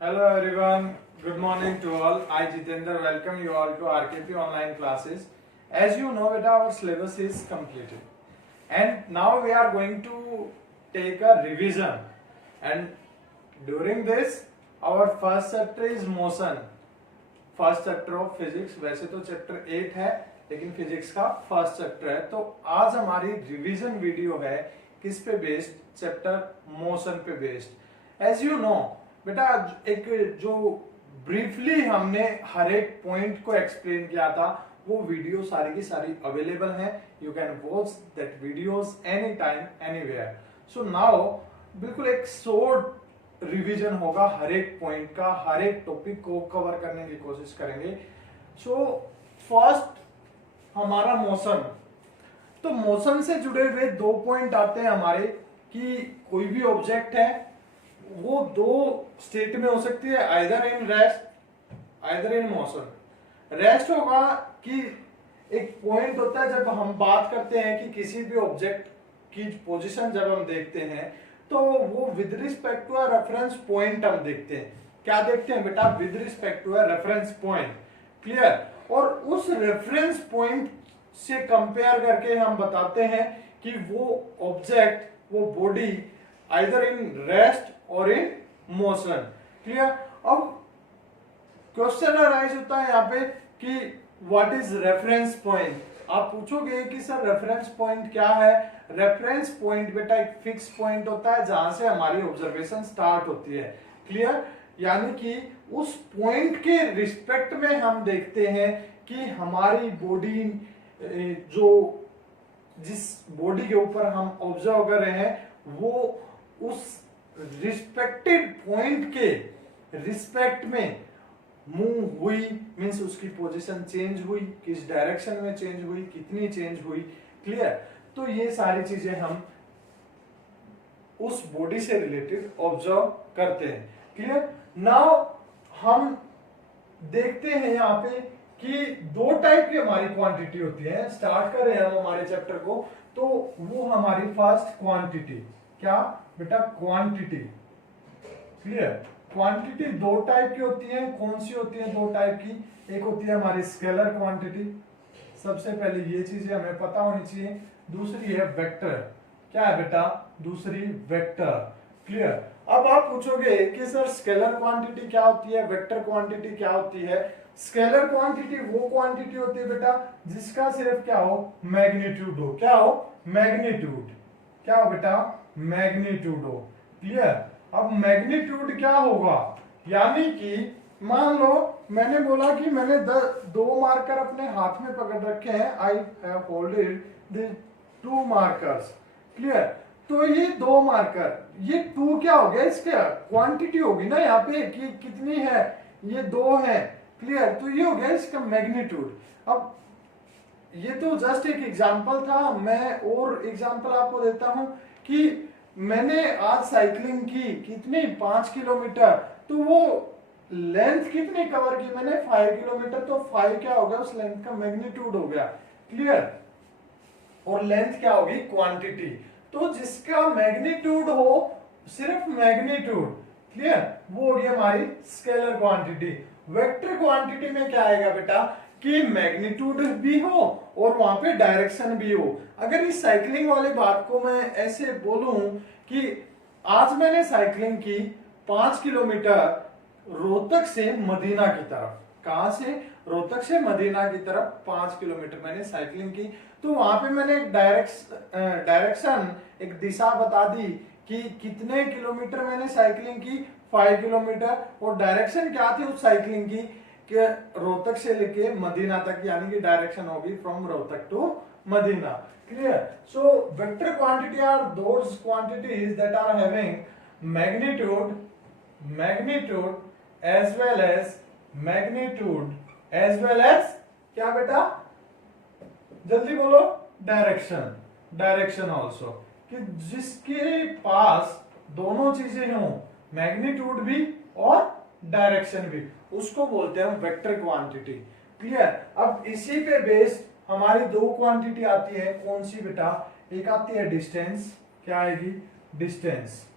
Hello everyone, good morning to all. I Jitendra welcome you all to RKP online classes. As you know, beta, our syllabus is completed and now we are going to take a revision, and during this our first chapter is motion. First chapter of physics, वैसे तो chapter 8 है लेकिन physics का first chapter है। तो आज हमारी revision video है किस पे बेस्ड, चैप्टर मोशन पे बेस्ड। एज यू नो बेटा, एक जो ब्रीफली हमने हर एक पॉइंट को एक्सप्लेन किया था वो वीडियो सारी की सारी अवेलेबल है। You can watch that videos any time anywhere. So now बिल्कुल एक शॉर्ट रिवीजन होगा, हर एक पॉइंट का, हर एक टॉपिक को कवर करने की कोशिश करेंगे। सो फर्स्ट हमारा मोशन। तो मोशन से जुड़े हुए दो पॉइंट आते हैं हमारे कि कोई भी ऑब्जेक्ट है वो दो स्टेट में हो सकती है, either in rest either in motion. Rest होगा कि एक पॉइंट होता है जब हम बात करते हैं कि किसी भी ऑब्जेक्ट की पोजीशन जब हम देखते हैं तो वो with respect to a reference point हम देखते हैं। क्या देखते हैं बेटा? With respect to a reference point. Clear? और उस रेफरेंस पॉइंट से कंपेयर करके हम बताते हैं कि वो ऑब्जेक्ट, वो बॉडी आइदर इन रेस्ट और इन मोशन। क्लियर? अब क्वेश्चन अराइज होता है यहाँ पे कि व्हाट इज रेफरेंस पॉइंट। आप पूछोगे कि सर रेफरेंस पॉइंट क्या है? रेफरेंस पॉइंट बेटा एक फिक्स पॉइंट होता है जहां से हमारी ऑब्जर्वेशन स्टार्ट होती है। क्लियर? यानी कि उस पॉइंट के रिस्पेक्ट में हम देखते हैं कि हमारी बॉडी, जो जिस बॉडी के ऊपर हम ऑब्जर्व कर रहे हैं वो उस रिस्पेक्टेड पॉइंट के रिस्पेक्ट में मूव हुई, मीन्स उसकी पोजीशन चेंज हुई, किस डायरेक्शन में चेंज हुई, कितनी चेंज हुई। क्लियर? तो ये सारी चीजें हम उस बॉडी से रिलेटेड ऑब्जर्व करते हैं। क्लियर? नाउ हम देखते हैं यहाँ पे कि दो टाइप की हमारी क्वांटिटी होती है। स्टार्ट कर रहे हैं हम हमारे चैप्टर को, तो वो हमारी फर्स्ट क्वांटिटी क्या बेटा? क्वांटिटी। क्लियर? क्वांटिटी दो टाइप की होती है। कौन सी होती है दो टाइप की? एक होती है हमारी स्केलर क्वांटिटी, सबसे पहले ये चीजें हमें पता होनी चाहिए। दूसरी है वेक्टर। क्या है बेटा? दूसरी वेक्टर। क्लियर? अब आप पूछोगे कि सर स्केलर क्वांटिटी क्या होती है, वेक्टर क्वांटिटी क्या होती है? स्केलर क्वांटिटी वो क्वांटिटी होती है बेटा जिसका सिर्फ क्या हो? मैग्नीट्यूड हो। क्या हो? मैग्नीट्यूड। क्या हो बेटा? मैग्नीट्यूड हो। क्लियर? अब मैग्नीट्यूड क्या होगा? यानी कि मान लो मैंने बोला कि मैंने दो मार्कर अपने हाथ में पकड़ रखे हैं। I have holded the two markers. Clear? तो ये दो मार्कर, ये टू क्या हो गया? इसका क्वांटिटी होगी ना यहाँ पे कि कितनी है, ये दो है। क्लियर? तो ये हो गया इसका मैग्नीट्यूड। अब ये तो जस्ट एक एग्जांपल था, मैं और एग्जांपल आपको देता हूं कि मैंने आज साइकिलिंग की, कितनी? 5 किलोमीटर। तो वो लेंथ कितनी कवर की मैंने? 5 किलोमीटर। तो 5 क्या हो गया? उस लेंथ का मैग्नीट्यूड हो गया। क्लियर? और लेंथ क्या होगी? क्वांटिटी। तो जिसका मैग्नीट्यूड हो, सिर्फ मैग्नीट्यूड, क्लियर, वो होगी हमारी स्केलर क्वांटिटी। वेक्टर क्वांटिटी में क्या आएगा बेटा कि मैग्नीट्यूड भी हो और वहां पे डायरेक्शन भी हो। अगर इस साइकिलिंग वाली बात को मैं ऐसे बोलूं कि आज मैंने साइकिलिंग की 5 किलोमीटर रोहतक से मदीना की तरफ। कहां से? रोहतक से मदीना की तरफ 5 किलोमीटर मैंने साइकिलिंग की। तो वहां पे मैंने एक डायरेक्शन, एक दिशा बता दी कि कितने किलोमीटर मैंने साइकिलिंग की? 5 किलोमीटर। और डायरेक्शन क्या थी उस साइकिलिंग की? कि रोहतक से लेके मदीना तक, यानी कि डायरेक्शन होगी from Rohtak to Medina. Clear? So vector quantity are those quantities that are having magnitude as well as क्या बेटा? जल्दी बोलो। डायरेक्शन ऑल्सो, कि जिसके पास दोनों चीजें हों, मैग्नीट्यूड भी और डायरेक्शन भी, उसको बोलते हैं वेक्टर क्वांटिटी। क्लियर? अब इसी पे बेस्ड हमारी दो क्वांटिटी आती है। कौन सी बेटा? एक आती है डिस्टेंस। क्या आएगी? डिस्टेंस।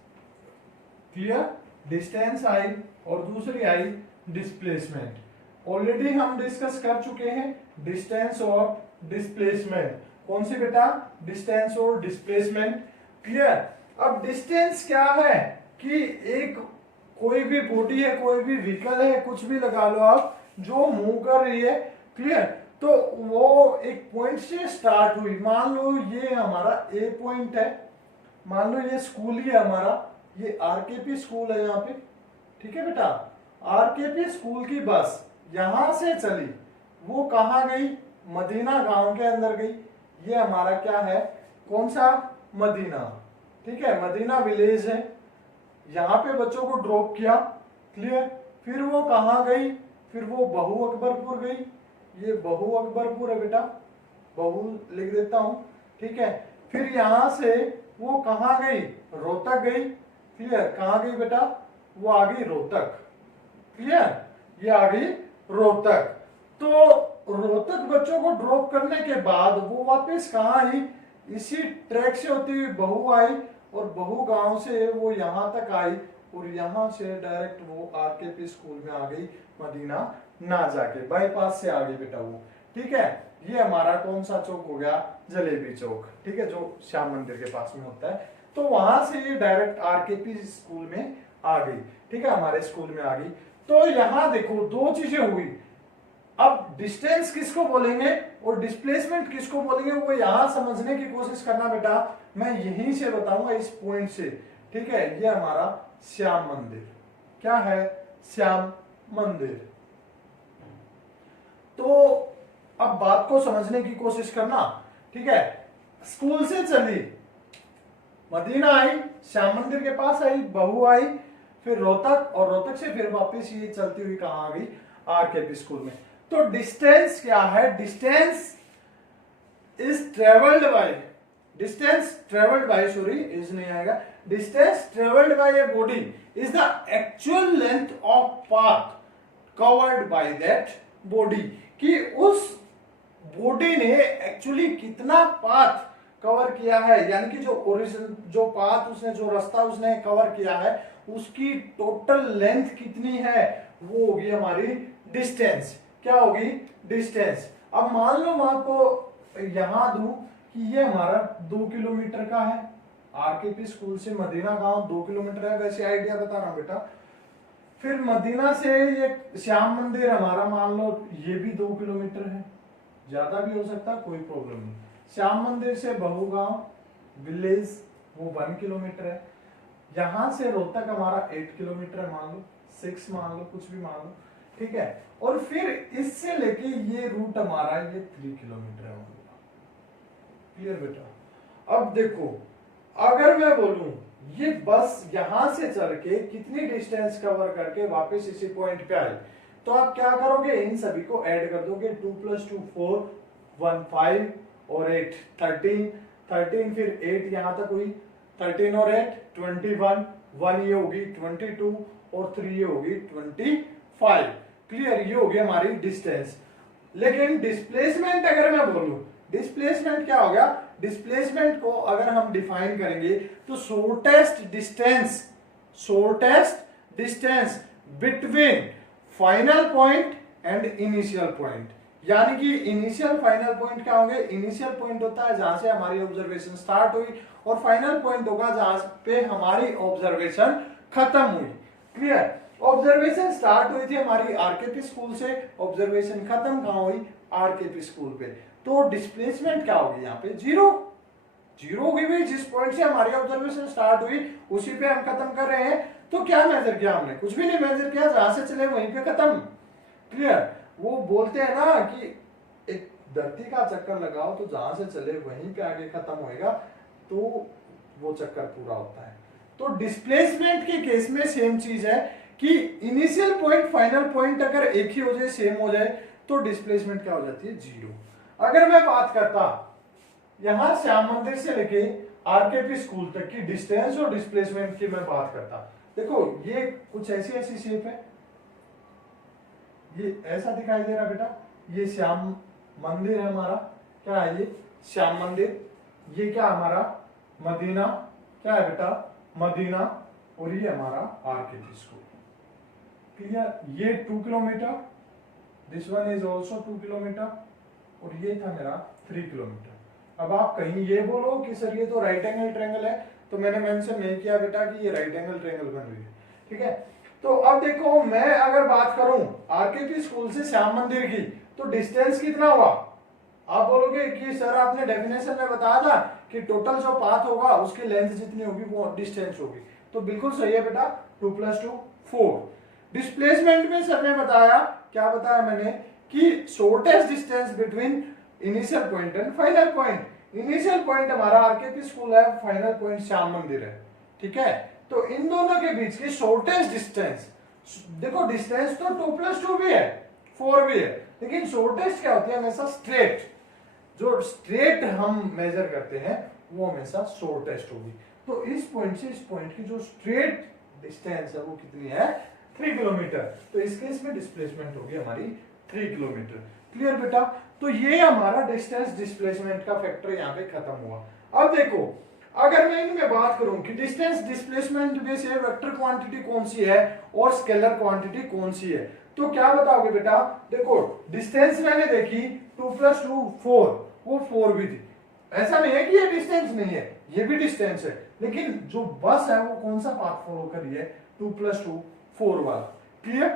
क्लियर? डिस्टेंस आई और दूसरी आई डिस्प्लेसमेंट। ऑलरेडी हम डिस्कस कर चुके हैं डिस्टेंस और डिस्प्लेसमेंट। कौन सी बेटा? डिस्टेंस और डिस्प्लेसमेंट। क्लियर। अब डिस्टेंस क्या है कि एक कोई भी बॉडी है, कोई भी व्हीकल है, कुछ भी लगा लो आप, जो मूव कर रही है। क्लियर। तो वो एक पॉइंट से स्टार्ट हुई, मान लो ये हमारा ए पॉइंट है, मान लो ये स्कूल ही है हमारा, ये आरकेपी स्कूल है यहाँ पे। ठीक है बेटा, आरकेपी स्कूल की बस यहां से चली, वो कहां गई? मदीना गांव के अंदर गई। ये हमारा क्या है? कौन सा? मदीना। ठीक है, मदीना विलेज है। यहाँ पे बच्चों को ड्रॉप किया। क्लियर। फिर वो कहाँ गई? फिर वो बहू अकबरपुर गई। ये बहू अकबरपुर है बेटा, बहू लिख देता हूं। ठीक है। फिर यहां से वो कहाँ गई? रोहतक गई। क्लियर। कहाँ गई बेटा? वो आ गई रोहतक। क्लियर। ये आ गई रोहतक। तो रोहतक बच्चों को ड्रॉप करने के बाद वो वापस कहाँ आई? इसी ट्रैक से होती हुई बहू आई, और बहू गांव से वो यहां तक आई, और यहां से डायरेक्ट वो आरकेपी स्कूल में आ गई, मदीना ना जाके बाईपास से आ गई बेटा वो। ठीक है। ये हमारा कौन सा चौक हो गया? जलेबी चौक। ठीक है, जो श्याम मंदिर के पास में होता है। तो वहां से ये डायरेक्ट आरकेपी स्कूल में आ गई। ठीक है, हमारे स्कूल में आ गई। तो यहां देखो दो चीजें हुई। अब डिस्टेंस किसको बोलेंगे और डिस्प्लेसमेंट किसको बोलेंगे, वो यहां समझने की कोशिश करना बेटा। मैं यहीं से बताऊंगा, इस पॉइंट से। ठीक है, ये हमारा श्याम मंदिर। क्या है? श्याम मंदिर। तो अब बात को समझने की कोशिश करना। ठीक है, स्कूल से चली, मदीना आई, श्याम मंदिर के पास आई, बहू आई, फिर रोहतक, और रोहतक से फिर वापस ये चलती हुई कहां आ गई? आरकेपी स्कूल में। तो डिस्टेंस क्या है? Distance is travelled by, distance travelled by, sorry is नहीं आएगा, distance travelled by a body is the actual length of path covered by that body. कि उस बॉडी ने एक्चुअली कितना पाथ कवर किया है, यानी कि जो ओरिजिन, जो पाथ उसने, जो रास्ता उसने कवर किया है, उसकी टोटल लेंथ कितनी है, वो होगी हमारी डिस्टेंस। क्या होगी? डिस्टेंस। अब मान लो मैं आपको यहां दूं कि ये हमारा 2 किलोमीटर का है, आरकेपी स्कूल से मदीना गांव 2 किलोमीटर है, वैसे आइडिया बता रहा हूं बेटा। फिर मदीना से ये श्याम मंदिर हमारा मान लो ये भी 2 किलोमीटर है, ज्यादा भी हो सकता, कोई प्रॉब्लम नहीं। श्याम मंदिर से बहू गांव विलेज वो 1 किलोमीटर है। यहां से रोहतक हमारा 8 किलोमीटर है, मान लो 6 मान लो, कुछ भी मान लो। ठीक है। और फिर इससे लेके ये रूट हमारा ये 3 किलोमीटर है। क्लियर बेटा। अब देखो, अगर मैं बोलूं ये बस यहां से चल के कितनी डिस्टेंस कवर करके वापस इसी पॉइंट पे आई, तो आप क्या करोगे? इन सभी को ऐड कर दोगे। 2 + 2 4, 1 5 और 8 13, 13 फिर 8 यहां तक हुई, 13 और 8 21, 1 ये होगी 22 और 3 ये होगी 25। क्लियर। ये होगी हमारी डिस्टेंस। लेकिन डिस्प्लेसमेंट अगर मैं बोलूं, डिस्प्लेसमेंट क्या हो गया? डिस्प्लेसमेंट को अगर हम डिफाइन करेंगे तो shortest distance between final point and initial point. यानी कि इनिशियल फाइनल पॉइंट क्या होंगे? इनिशियल पॉइंट होता है जहां से हमारी ऑब्जर्वेशन स्टार्ट हुई, और फाइनल पॉइंट होगा जहां पे हमारी ऑब्जर्वेशन खत्म हुई। क्लियर। ऑब्जर्वेशन स्टार्ट हुई थी हमारी आरकेपी स्कूल से, ऑब्जर्वेशन खत्म कहां हुई? आरकेपी स्कूल पे। तो डिस्प्लेसमेंट क्या होगी यहाँ पे? जीरो होगी भाई। जिस पॉइंट से हमारी ऑब्जर्वेशन स्टार्ट हुई उसी पे हम खत्म कर रहे हैं। तो क्या मेजर किया हमने? कुछ भी नहीं मेजर किया, जहां से चले वहीं पे खत्म। क्लियर। वो बोलते हैं ना कि एक धरती का चक्कर लगाओ तो जहां से चले वहीं पे आगे खत्म होएगा, तो वो चक्कर पूरा होता है। तो डिस्प्लेसमेंट के केस में सेम चीज है कि इनिशियल पॉइंट फाइनल पॉइंट अगर एक ही हो जाए, सेम हो जाए, तो डिस्प्लेसमेंट क्या हो जाती है? जीरो। अगर मैं बात करता यहां श्याम मंदिर से लेके आरकेपी स्कूल तक की डिस्टेंस और डिस्प्लेसमेंट की मैं बात करता, देखो ये कुछ ऐसी शेप है, ये ऐसा दिखाई दे रहा बेटा, ये श्याम मंदिर है हमारा। क्या है ये? श्याम मंदिर। ये क्या हमारा? मदीना। क्या है बेटा? मदीना। और ये हमारा आरकेपी स्कूल। क्लियर, ये 2 kilometre, this one is also 2 kilometre, और ये था मेरा 3 किलोमीटर। अब आप कहीं ये बोलो कि सर ये तो राइट एंगल ट्रायंगल है, तो मैंने मेंशन नहीं किया बेटा कि ये राइट एंगल ट्रायंगल बन रही है, ठीक है। तो अब देखो, मैं अगर बात करूं आरकेपी स्कूल से श्याम मंदिर की, तो डिस्टेंस कितना हुआ? आप बोलोगे कि सर आपने डेफिनेशन में बताया था कि टोटल जो पाथ होगा उसकी लेंथ जितनी होगी वो डिस्टेंस होगी, तो बिल्कुल सही है बेटा, 2 + 2 4। डिस्प्लेसमेंट में सर ने बताया, क्या बताया मैंने, कि shortest distance between initial point and final point. Initial point हमारा आरकेपी स्कूल है, फाइनल पॉइंट श्याम मंदिर है, ठीक है। तो इन दोनों के बीच की शॉर्टेस्ट डिस्टेंस, देखो डिस्टेंस तो 2 + 2 भी है, 4 भी है, लेकिन शॉर्टेस्ट क्या होती है? हमेशा स्ट्रेट, जो स्ट्रेट हम मेजर करते हैं वो हमेशा शॉर्टेस्ट होगी। तो इस पॉइंट से इस पॉइंट की जो स्ट्रेट डिस्टेंस है वो कितनी है? 3 किलोमीटर। तो इस केस में डिस्प्लेसमेंट होगी हमारी 3 किलोमीटर। क्लियर बेटा? तो ये हमारा डिस्टेंस डिस्प्लेसमेंट का फैक्टर यहाँ पे खत्म हुआ। अब देखो, अगर मैं इनमें बात करूं कि डिस्टेंस डिस्प्लेसमेंट में से वेक्टर क्वांटिटी कौन सी है और स्केलर क्वांटिटी कौन सी है, तो क्या बताओगे बेटा? देखो डिस्टेंस मैंने देखी 2 + 2 4, वो 4 भी थी। ऐसा नहीं है कि ये डिस्टेंस नहीं है, ये भी डिस्टेंस है, लेकिन जो बस है वो कौन सा पाथ फॉलो कर रही है? 2 + 2 4 वाला। क्लियर?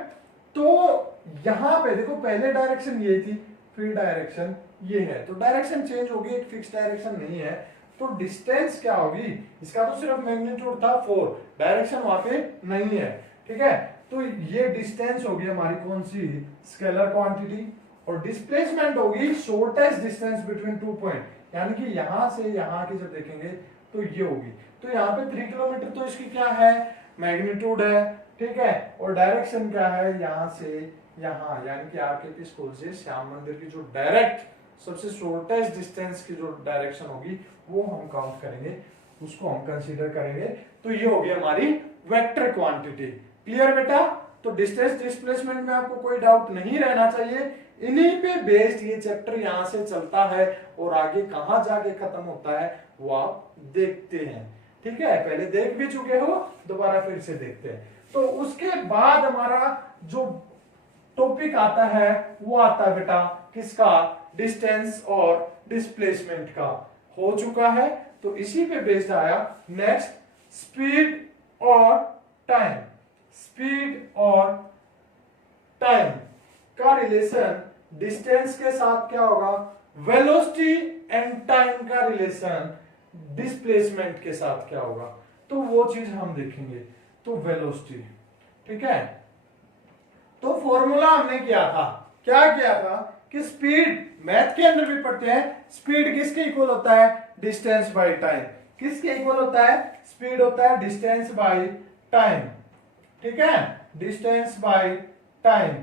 तो यहां पे देखो, पहले डायरेक्शन ये थी, फिर डायरेक्शन ये है, तो डायरेक्शन चेंज होगी, एक फिक्स डायरेक्शन नहीं है। तो डिस्टेंस क्या होगी? इसका तो सिर्फ मैग्नीट्यूड था 4, डायरेक्शन वहां पे नहीं है, ठीक है। तो ये डिस्टेंस होगी हमारी कौन सी? Scalar quantity. और डिस्प्लेसमेंट होगी शॉर्टेस्ट डिस्टेंस बिटवीन 2 पॉइंट, यानी कि यहां से यहां की जब देखेंगे तो ये होगी। तो यहाँ पे 3 किलोमीटर तो इसकी क्या है? मैग्नीट्यूड है, ठीक है। और डायरेक्शन क्या है? यहां से यहां, यानी कि आरकेपी स्कूल से श्याम मंदिर की जो डायरेक्ट सबसे शॉर्टेस्ट डिस्टेंस की जो डायरेक्शन होगी वो हम काउंट करेंगे, उसको हम कंसीडर करेंगे। तो ये होगी हमारी वेक्टर क्वांटिटी। क्लियर बेटा? तो डिस्टेंस डिस्प्लेसमेंट में आपको कोई डाउट नहीं रहना चाहिए। इन्हीं पे बेस्ड ये चैप्टर यहां से चलता है और आगे कहां जाके खत्म होता है वो आप देखते हैं, ठीक है। पहले देख भी चुके हो, दोबारा फिर से देखते हैं। तो उसके बाद हमारा जो टॉपिक आता है वो आता है बेटा किसका? डिस्टेंस और डिस्प्लेसमेंट का हो चुका है। तो इसी पे बेस्ड आया नेक्स्ट स्पीड और टाइम। स्पीड और टाइम का रिलेशन डिस्टेंस के साथ क्या होगा? वेलोसिटी एंड टाइम का रिलेशन डिस्प्लेसमेंट के साथ क्या होगा? तो वो चीज हम देखेंगे। तो वेलोसिटी, ठीक है। तो फॉर्मूला हमने किया था, क्या किया था कि स्पीड, मैथ के अंदर भी पढ़ते हैं, स्पीड किसके इक्वल होता है? Distance by time. किसके इक्वल होता है? स्पीड होता है डिस्टेंस बाय टाइम, ठीक है, डिस्टेंस बाय टाइम।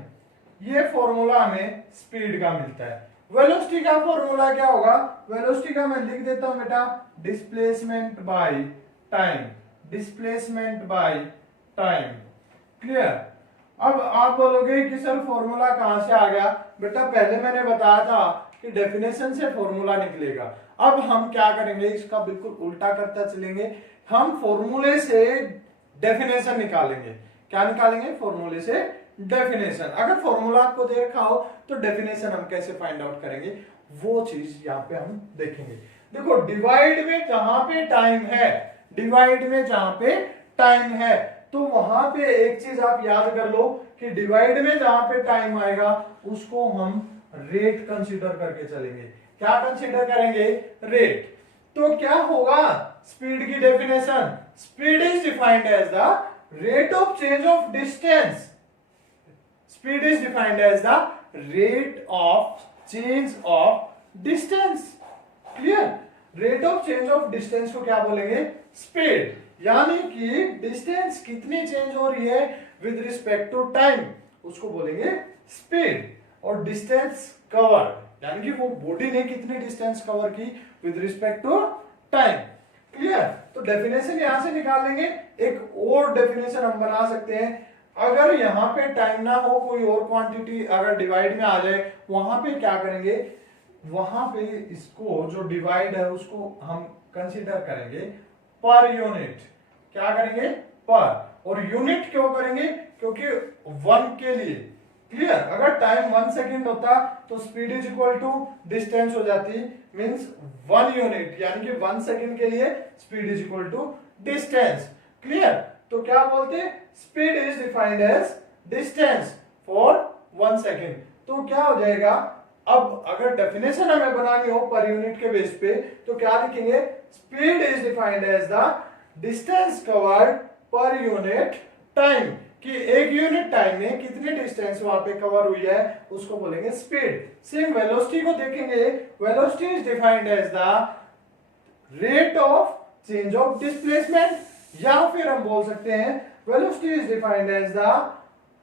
ये फॉर्मूला हमें स्पीड का मिलता है। वेलोसिटी का फॉर्मूला क्या होगा? वेलोसिटी का मैं लिख देता हूं बेटा, displacement by time. Displacement by time. Clear? अब आप बोलोगे कि सर फॉर्मूला कहां से आ गया? बेटा पहले मैंने बताया था कि डेफिनेशन से फॉर्मूला निकलेगा। अब हम क्या करेंगे? इसका बिल्कुल उल्टा करता चलेंगे। हम फॉर्मूले से डेफिनेशन निकालेंगे। क्या निकालेंगे? फॉर्मूले से डेफिनेशन। अगर फॉर्मूला आपको दे रखा हो तो डेफिनेशन हम कैसे फाइंड आउट करेंगे, वो चीज यहाँ पे हम देखेंगे। देखो डिवाइड में जहां पे टाइम है, डिवाइड में जहां पे टाइम है, तो वहां पे एक चीज आप याद कर लो कि डिवाइड में जहां पे टाइम आएगा उसको हम रेट कंसीडर करके चलेंगे। क्या कंसीडर करेंगे? रेट। तो क्या होगा स्पीड की definition? Speed is defined as the rate of change of distance. Speed is defined as the rate of change of distance. Clear? Rate of change of distance को क्या बोलेंगे? Speed. यानी कि डिस्टेंस कितनी चेंज हो रही है विद रिस्पेक्ट टू टाइम, उसको बोलेंगे स्पीड। और डिस्टेंस कवर, यानी कि वो बॉडी ने कितनी डिस्टेंस कवर की with respect to time. Clear? तो डेफिनेशन यहां से निकाल लेंगे। एक और डेफिनेशन हम बना सकते हैं, अगर यहां पे टाइम ना हो, कोई और क्वांटिटी अगर डिवाइड में आ जाए, वहां पे क्या करेंगे? वहां पे इसको जो डिवाइड है उसको हम कंसीडर करेंगे पर यूनिट। क्या करेंगे? पर। और यूनिट क्यों करेंगे, क्योंकि 1 के लिए। क्लियर, अगर टाइम 1 सेकेंड होता तो speed is equal to distance हो जाती, मींस 1 यूनिट, यानी कि 1 सेकेंड के लिए speed is equal to distance. Clear, तो क्या बोलते हैं, speed is defined as distance for 1 second. तो क्या हो जाएगा, अब अगर डेफिनेशन हमें बनानी हो पर यूनिट के बेस पे तो क्या लिखेंगे, speed is defined as the distance covered per unit time, कि एक यूनिट टाइम में कितनी डिस्टेंस वहां पे कवर हुई है उसको बोलेंगे स्पीड। सेम वेलोसिटी को देखेंगे, velocity is defined as the rate of change of displacement, या फिर हम बोल सकते हैं velocity is defined as the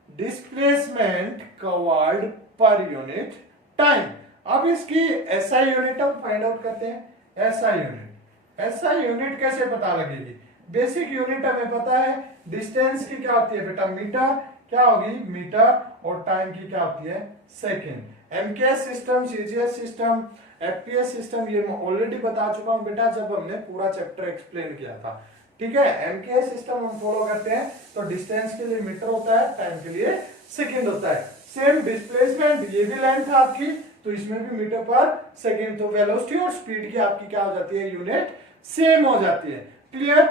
displacement covered per unit time. अब इसकी एसआई यूनिट हम फाइंड आउट करते हैं। एसआई यूनिट, एसआई यूनिट कैसे पता लगेगी, बेसिक यूनिट हमें पता है, डिस्टेंस की क्या होती है बेटा मीटर, क्या होगी मीटर, और टाइम की क्या होती है second. MKS system, CGS system, FPS system ये मैं ऑलरेडी बता चुका हूं बेटा जब हमने पूरा चैप्टर एक्सप्लेन किया था। ठीक है, एमकेएस सिस्टम हम फॉलो करते हैं तो डिस्टेंस के लिए मीटर होता है, टाइम के लिए सेकेंड होता है। सेम डिस्प्लेसमेंट, ये भी लेंथ है आपकी तो इसमें भी मीटर पर सेकेंड, तो वेलोसिटी और स्पीड की आपकी क्या हो जाती है यूनिट सेम हो जाती है। क्लियर,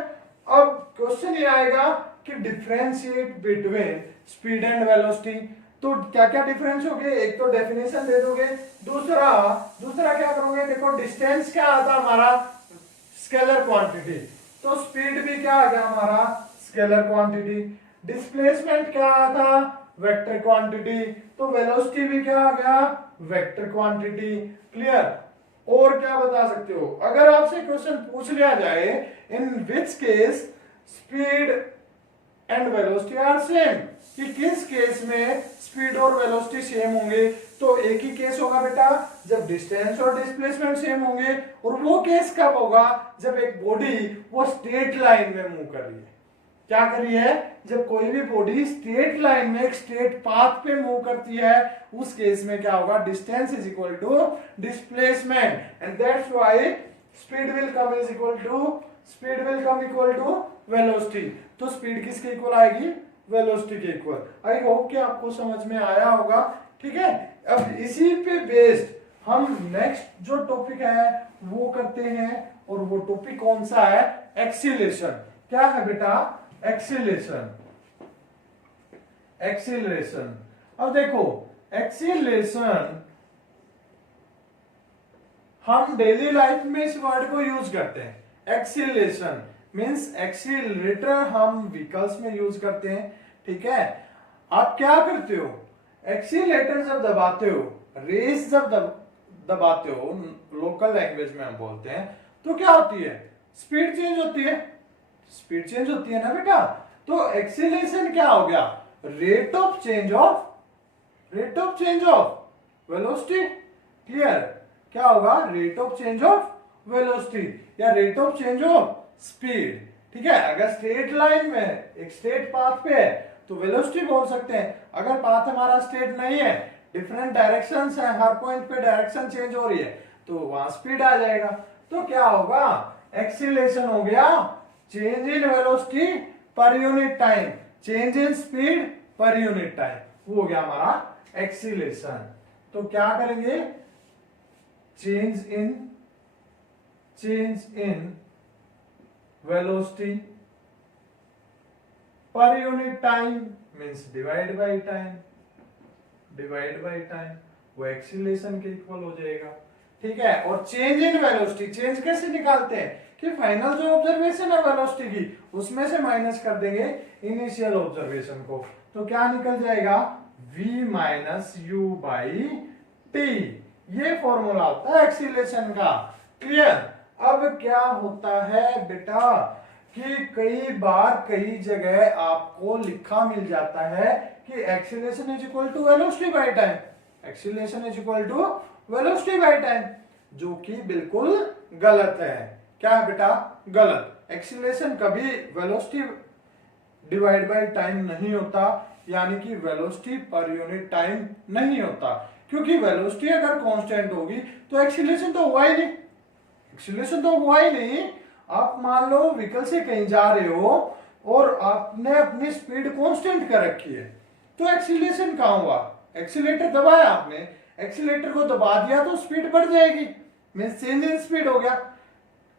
अब क्वेश्चन ये आएगा कि differentiate between speed and velocity, तो क्या क्या डिफरेंस हो गए, एक तो डेफिनेशन दे दोगे, दूसरा क्या करोगे, देखो डिस्टेंस क्या आता हमारा स्केलर क्वांटिटी, तो स्पीड भी क्या आ गया हमारा स्केलर क्वांटिटी, डिस्प्लेसमेंट क्या आता वेक्टर क्वांटिटी, तो वेलोसिटी भी क्या आ गया वेक्टर क्वांटिटी। क्लियर, और क्या बता सकते हो, अगर आपसे क्वेश्चन पूछ लिया जाए in which case speed and velocity are same, कि किस केस में स्पीड और वेलोसिटी सेम होंगे, तो एक ही केस होगा बेटा जब डिस्टेंस और डिस्प्लेसमेंट सेम होंगे, और वो केस कब होगा जब एक बॉडी वो स्ट्रेट लाइन में मूव कर रही है। क्या कर रही है, जब कोई भी बॉडी स्ट्रेट लाइन में एक स्ट्रेट पाथ पे मूव करती है उस केस में क्या होगा, distance is equal to displacement, and that's why speed will come equal to velocity. तो स्पीड किसके इक्वल आएगी, वेलोसिटी के इक्वल। आई होप कि आपको समझ में आया होगा। ठीक है, अब इसी पे बेस्ड हम नेक्स्ट जो टॉपिक है वो करते हैं, और वो टॉपिक कौन सा है, एक्सीलरेशन। क्या है बेटा, एक्सीलरेशन। एक्सीलरेशन, अब देखो एक्सीलरेशन हम डेली लाइफ में इस वर्ड को यूज करते हैं। एक्सीलरेशन मींस एक्सीलरेटर हम व्हीकल्स में यूज करते हैं। ठीक है, आप क्या करते हो, एक्सीलरेटर जब दबाते हो, रेस जब दबाते हो, लोकल लैंग्वेज में हम बोलते हैं, तो क्या होती है, स्पीड चेंज होती है, स्पीड चेंज होती है ना बेटा। तो एक्सीलरेशन क्या हो गया, rate of change of velocity. Clear, क्या होगा, rate of change of velocity या rate of change of speed. ठीक है, अगर स्ट्रेट लाइन में एक स्ट्रेट पाथ पे है तो वेलोसिटी बोल सकते हैं, अगर पाथ हमारा स्ट्रेट नहीं है, डिफरेंट डायरेक्शंस है, हर पॉइंट पे डायरेक्शन चेंज हो रही है, तो वहां स्पीड आ जाएगा। तो क्या होगा, एक्सीलरेशन हो गया चेंज इन वेलोसिटी पर unit time, change in speed पर यूनिट टाइम, वो हो गया हमारा एक्सीलरेशन। तो क्या करेंगे, चेंज इन वेलोसिटी पर unit time means divide by time, वो एक्सीलरेशन के इक्वल हो जाएगा। ठीक है, और चेंज इन वेलोसिटी, चेंज कैसे निकालते हैं कि फाइनल जो ऑब्जर्वेशन है वेलोसिटी की उसमें से माइनस कर देंगे इनिशियल ऑब्जर्वेशन को, तो क्या निकल जाएगा, v minus you by T. ये फॉर्मूला होता है एक्सीलरेशन का। क्लियर, अब क्या होता है बेटा कि कई बार कई जगह आपको लिखा मिल जाता है कि acceleration is equal to velocity by time, acceleration is equal to velocity by time, जो कि बिल्कुल गलत है। क्या है बेटा, गलत। एक्सीलरेशन कभी वेलोसिटी डिवाइड बाय टाइम नहीं होता, यानी कि वेलोसिटी पर यूनिट टाइम नहीं होता, क्योंकि वेलोसिटी अगर कांस्टेंट होगी तो एक्सीलरेशन तो हुआ ही नहीं, एक्सीलरेशन तो हुआ ही नहीं। आप मान लो व्हीकल से कहीं जा रहे हो और आपने अपनी स्पीड कांस्टेंट कर रखी है, तो एक्सीलरेशन कहाँ हुआ? एक्सीलेटर दबाया आपने, एक्सीलेटर को दबा दिया तो स्पीड बढ़ जाएगी, मींस चेंज इन स्पीड हो गया।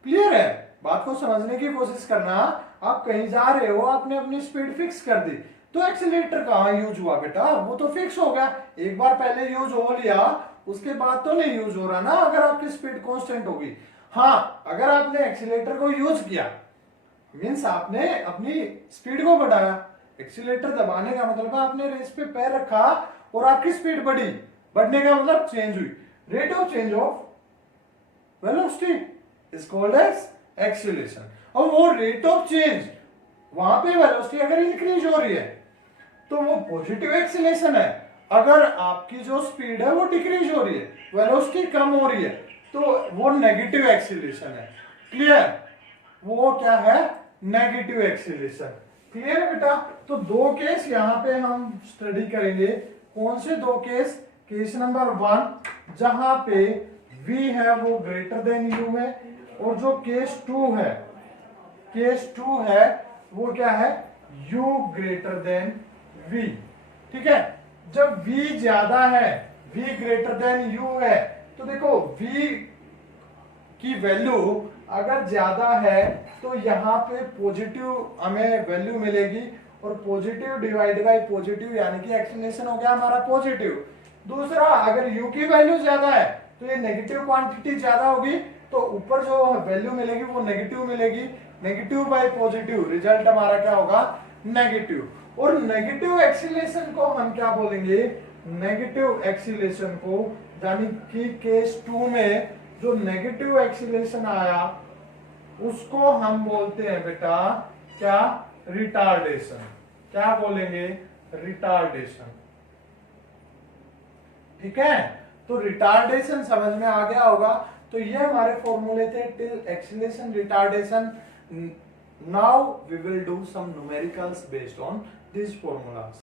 क्लियर है? बात को समझने की कोशिश करना। आप कहीं जा रहे हो, आपने अपनी स्पीड फिक्स कर दी, तो एक्सीलेटर कहाँ यूज हुआ बेटा? वो तो फिक्स हो गया, एक बार पहले यूज हो लिया, उसके बाद तो नहीं यूज हो रहा ना, अगर आपकी स्पीड कांस्टेंट होगी। हाँ, अगर आपने एक्सीलेटर को यूज किया मीन्स आपने अपनी स्पीड को बढ़ाया, एक्सीलेटर दबाने का मतलब आपने रेस पे पैर रखा और आपकी स्पीड बढ़ी, बढ़ने का मतलब चेंज हुई। Rate of change of velocity is called as acceleration. और वो रेट ऑफ चेंज, वहां पे वेलोसिटी अगर इंक्रीज हो रही है तो वो पॉजिटिव एक्सीलरेशन है। अगर आपकी जो स्पीड है वो डिक्रीज हो रही है, वेलोसिटी कम हो रही है, तो वो नेगेटिव एक्सीलरेशन है। क्लियर? वो क्या है? Negative acceleration. क्लियर है बेटा? तो दो केस यहाँ पे हम स्टडी करेंगे। कौन से दो केस? केस नंबर 1 जहां पे v है वो ग्रेटर देन u है, और जो केस 2 है, केस 2 है वो क्या है? u greater than v। ठीक है? जब v ज्यादा है, v ग्रेटर देन u है, तो देखो v की वैल्यू अगर ज्यादा है तो यहाँ पे पॉजिटिव हमें वैल्यू मिलेगी, और पॉजिटिव डिवाइड बाय पॉजिटिव यानी कि एक्सलेशन हो गया हमारा पॉजिटिव। दूसरा, अगर u की वैल्यू ज्यादा है तो ये नेगेटिव क्वांटिटी ज्यादा होगी, तो ऊपर जो वैल्यू मिलेगी वो नेगेटिव मिलेगी। नेगेटिव बाय पॉजिटिव, रिजल्ट हमारा क्या होगा? नेगेटिव। और नेगेटिव एक्सीलरेशन को हम क्या बोलेंगे? नेगेटिव एक्सीलरेशन को, यानी कि केस 2 में जो नेगेटिव एक्सीलरेशन आया उसको हम बोलते हैं बेटा क्या? रिटार्डेशन। क्या बोलेंगे? रिटार्डेशन। ठीक है? तो रिटार्डेशन समझ में आ गया होगा। तो ये हमारे फॉर्मूले थे till acceleration, retardation. Now we will do some numericals based on this formulas.